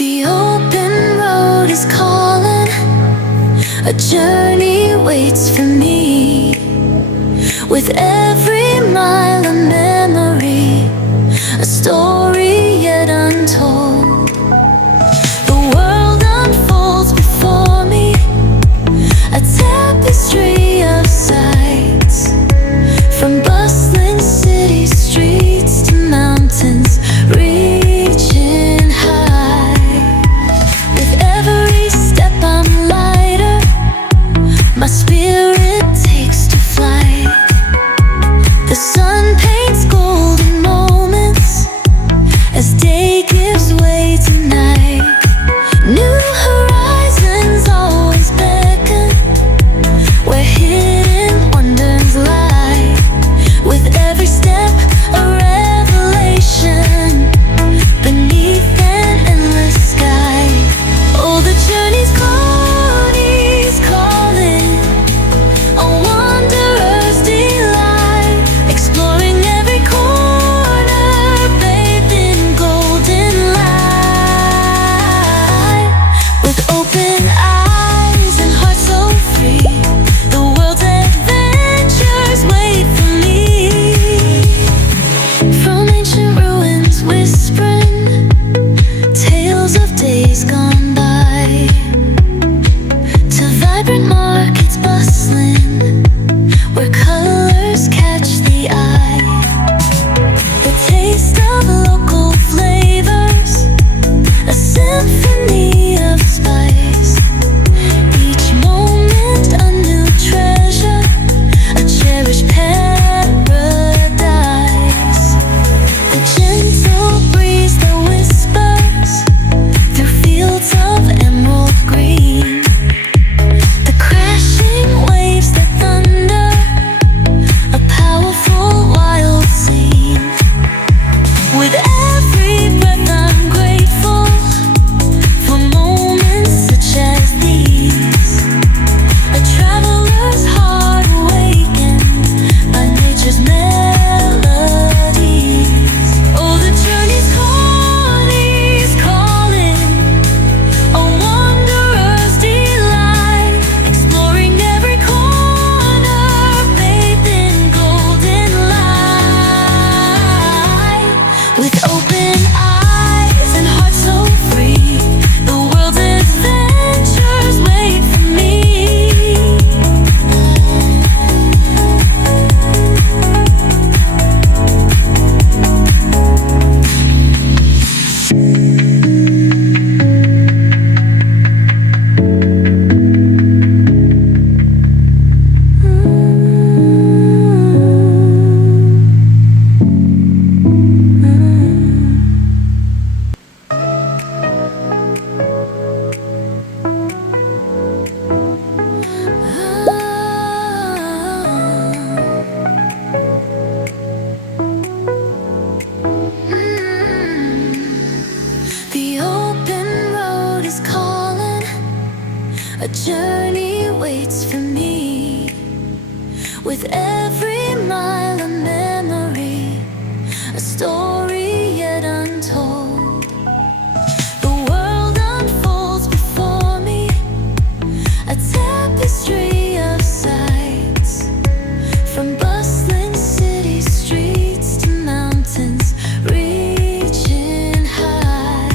The open road is calling, a journey waits for me. With every mile a memory, a story yet untold. The world unfolds before me, a tapestry of sights. From bustling city streets to mountains reaching high. With every step I'm lighter, my spirit takes to flight. The sun paints golden moments as day gives way to night. New horizons always beckon where hidden wonders lie. With every step a revelation beneath an endless sky. Oh, the journey's calling, a wanderer's delight. Exploring every corner, bathed in golden light. With open eyes and hearts so free, the world's adventures wait for me. From ancient ruins whispering tales of days gone by, to vibrant markets bustling where colors catch the eye. The taste of local flavors, a symphony of spice. Each moment a new treasure, a cherished paradise. The gentle breeze that whispers through fields of emerald green. The crashing waves that thunder, a powerful wild scene. With every breath I'm grateful for moments such as these. A traveler's heart awakened by nature's melodies. Oh, the journey's calling, a wanderer's delight. Exploring every corner, bathed in golden light. With open eyes and hearts so free, the world's adventures wait for me. The open road is calling, a journey waits for me. With every mile a memory, a story yet untold. The world unfolds before me, a tapestry of sights. From bustling city streets to mountains reaching high.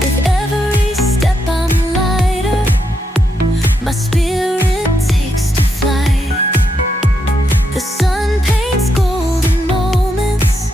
With every step I'm lighter, my spirit takes to flight. The sun paints golden moments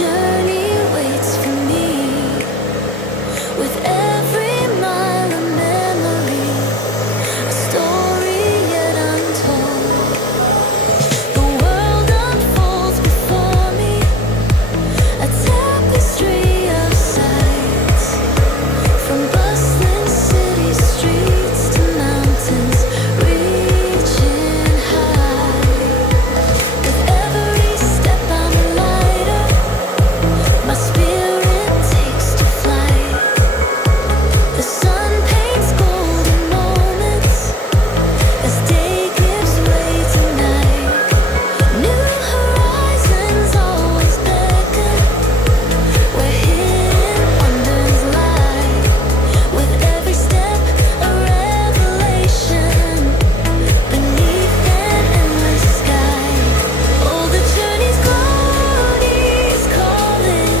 journey waits for me. With every mile of memory, a story yet untold. The world unfolds before me, a tapestry of sights. From bustling city streets to mountains reaching high. With every step I'm lighter, my spirit takes to flight. The sun paints golden moments as day gives way to night. New horizons always beckon, where hidden wonders lie. With every step a revelation beneath an endless sky. Oh, the journey's glory's calling,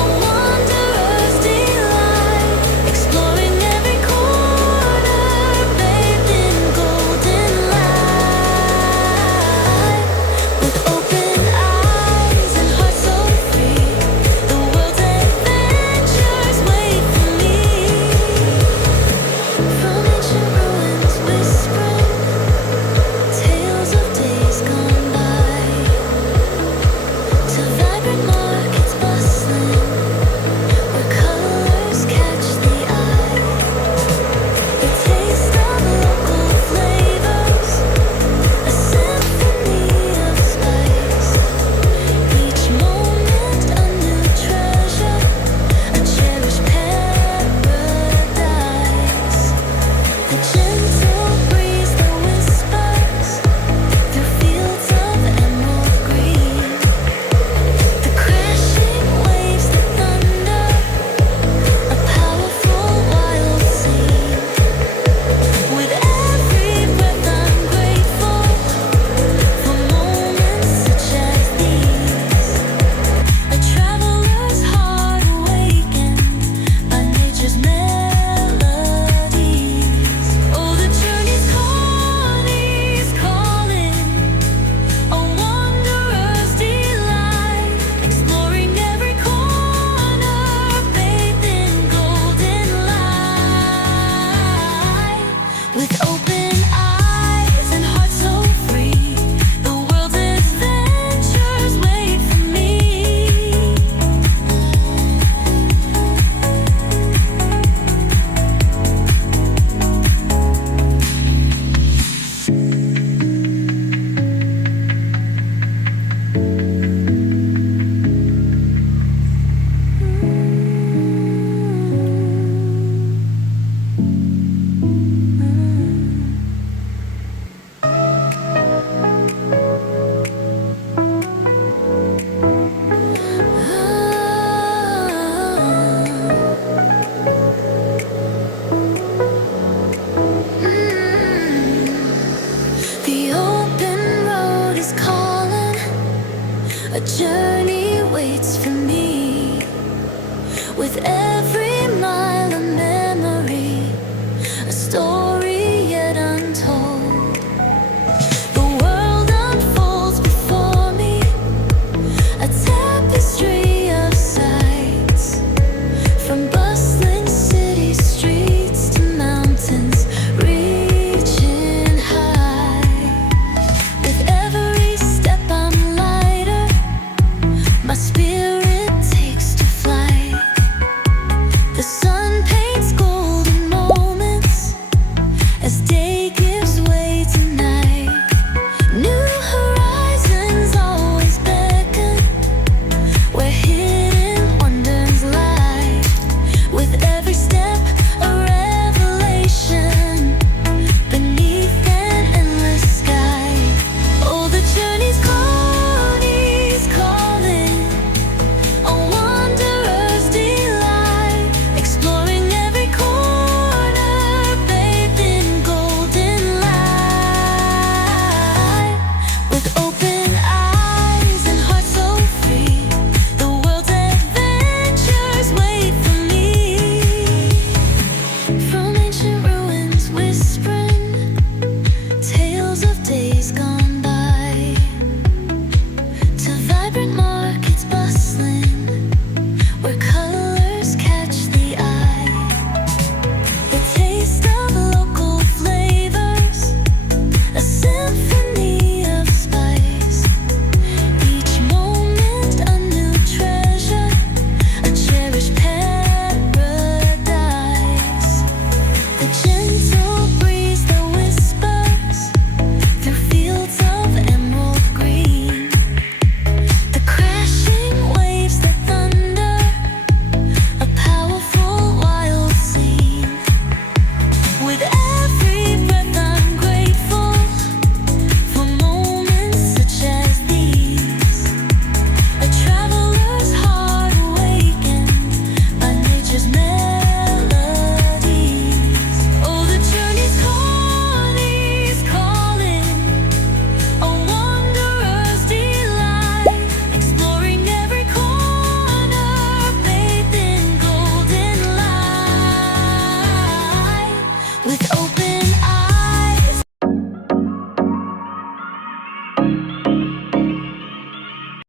a wanderer's delight, exploring every corner bathed in golden light. With open eyes and heart so free, the world's adventures wait for me. From ancient ruins whispering tales of days gone by, to vibrant markets bustling, where colors catch the eye. The taste of local flavors, a symphony of spice. Each moment a new treasure, a cherished paradise. The gentle breeze that whispers through fields of emerald green. The crashing waves that thunder, a powerful wild scene. With every breath I'm grateful for moments such as these. A traveler's heart awakened by nature's melodies. Oh, the journey's calling, a wanderer's delight, exploring every corner bathed in golden light. With open eyes and heart so free, the world's adventures wait for me. The open road is calling, a journey waits for me. With